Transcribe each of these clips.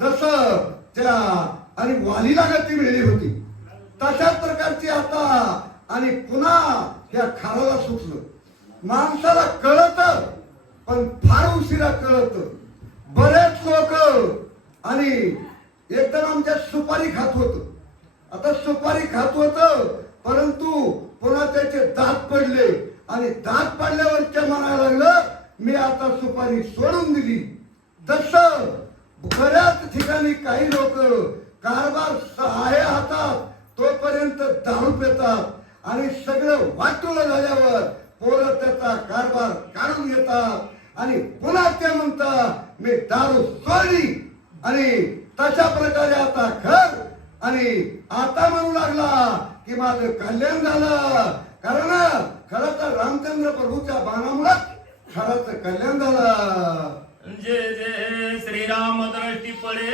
जसं त्या आणि वालीला गती मिळली होती तशाच प्रकारची आता आणि पुन्हा या खाराला सुचलं माणसाला कळत पण फार उशिरा कळत. बरेच लोक आणि एकदम आमच्या सुपारी खात होत. आता सुपारी खात होत परंतु पुन्हा त्याचे दात पडले आणि दात पडल्यावरच्या म्हणायला लागलं मी आता सुपारी सोडून दिली. तस बऱ्याच ठिकाणी काही लोक कारभार आहे हातात तोपर्यंत दारू पितात आणि सगळं वाटोळ झाल्यावर पोरं त्याचा कारभार काढून घेतात आणि पुन्हा ते म्हणतात मी दारू सोडली. आणि तशा प्रकारे आता खर आणि आता म्हणू लागला की माझं कल्याण झालं. कारण खरं तर रामचंद्र प्रभूच्या बाणामुळे खरंच कल्याण झालं. म्हणजे जे जे श्रीराम दृष्टी पडे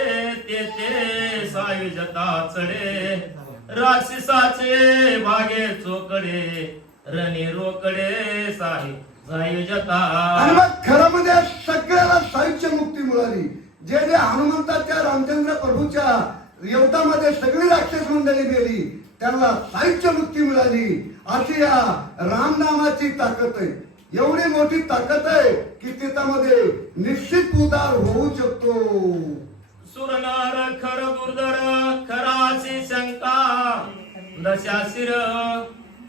तेथे ते सायुजता चढे. राक्षसाचे भागे चोकडे रणी रोकडे साई सायुजता आणि मग खरं म्हणजे सगळ्याला साहित्य मुक्ती मिळाली. जे जे हनुमंताच्या रामचंद्र प्रभूच्या युद्धामध्ये सगळी राक्षस मंडळी गेली त्यांना साहित्य मुक्ती मिळाली. अशी या रामनामाची ताकद आहे. एवढी मोठी ताकद आहे की त्याच्यामध्ये निश्चित उदार होऊ शकतो. सुरनार खर दुर्धर खराची शंका. दशा शिर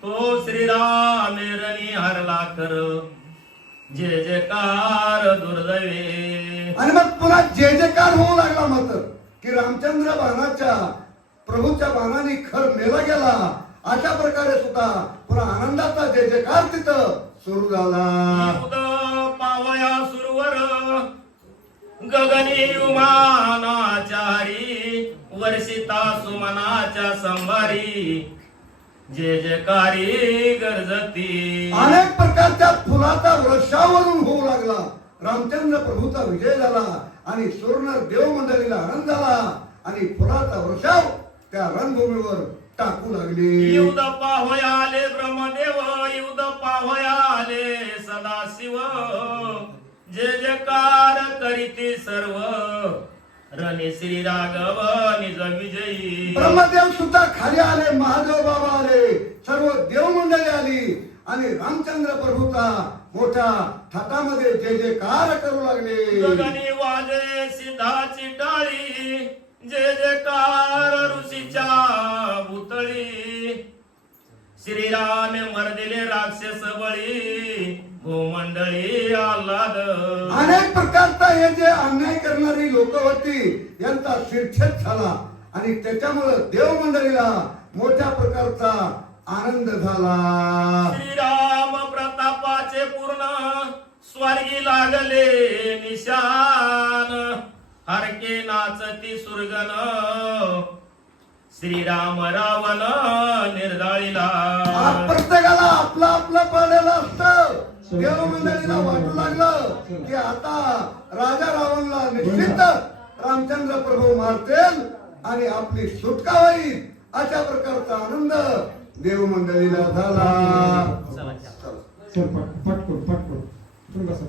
तो श्रीराम रणी हरला कर जे जयकार दुर्दैवे. आणि मग पुन्हा जे जयकार होऊ लागला मात्र की रामचंद्र बाणाच्या प्रभूच्या बाणाने खर मेला गेला. अशा प्रकारे सुद्धा पुन्हा आनंदाचा जय जयकार तिथं सुरू झाला. पावया सुरवर गगनी उमानाचारी वर्षिता सुमनाच्या संभारी जे जयकारी गरजती. अनेक प्रकारच्या फुलाचा वर्षावरून होऊ लागला. रामचंद्र प्रभूचा विजय झाला आणि सुर्ण देव मंडळीला आनंद झाला आणि फुलाचा वर्षाव त्या रणभूमीवर टाकू लागले. युध पाहोया आले ब्रह्मदेव युध पाहोया आले सदाशिव. जे जयकार करीती सर्व. रणे श्री राघव निज विजयी. ब्रह्मदेव सुद्धा खाली आले महादेव बाबा आले सर्व देव मंडळी आली. आणि रामचंद्र प्रभूचा मोठ्या थाटामध्ये जे जे कार करू लागले. गगनी वाजे सिद्धाची टाळी जे जयकार ऋषीच्या श्रीराम मर्दिले राक्षस बळी भूमंडळी आल्हाद. अनेक प्रकारचा हे जे अन्याय करणारी लोक होती यांचा शिरछेद झाला. आणि त्याच्यामुळं देव मंडळीला मोठ्या प्रकारचा आनंद झाला. श्रीराम प्रतापाचे पूर्ण स्वर्गी लागले निशान. हरके नाचती सुरगन श्रीराम रावण निर्दाळीला. प्रत्येकाला आपलं आपलं पडलेलं असतं. देव मंडळीला वाटू लागलं की आता राजा रावणला निश्चित रामचंद्र प्रभू मारतील आणि आपली सुटका होईल अशा प्रकारचा आनंद देव मंडळीला झाला. चल पट पटकन पटकन. बसा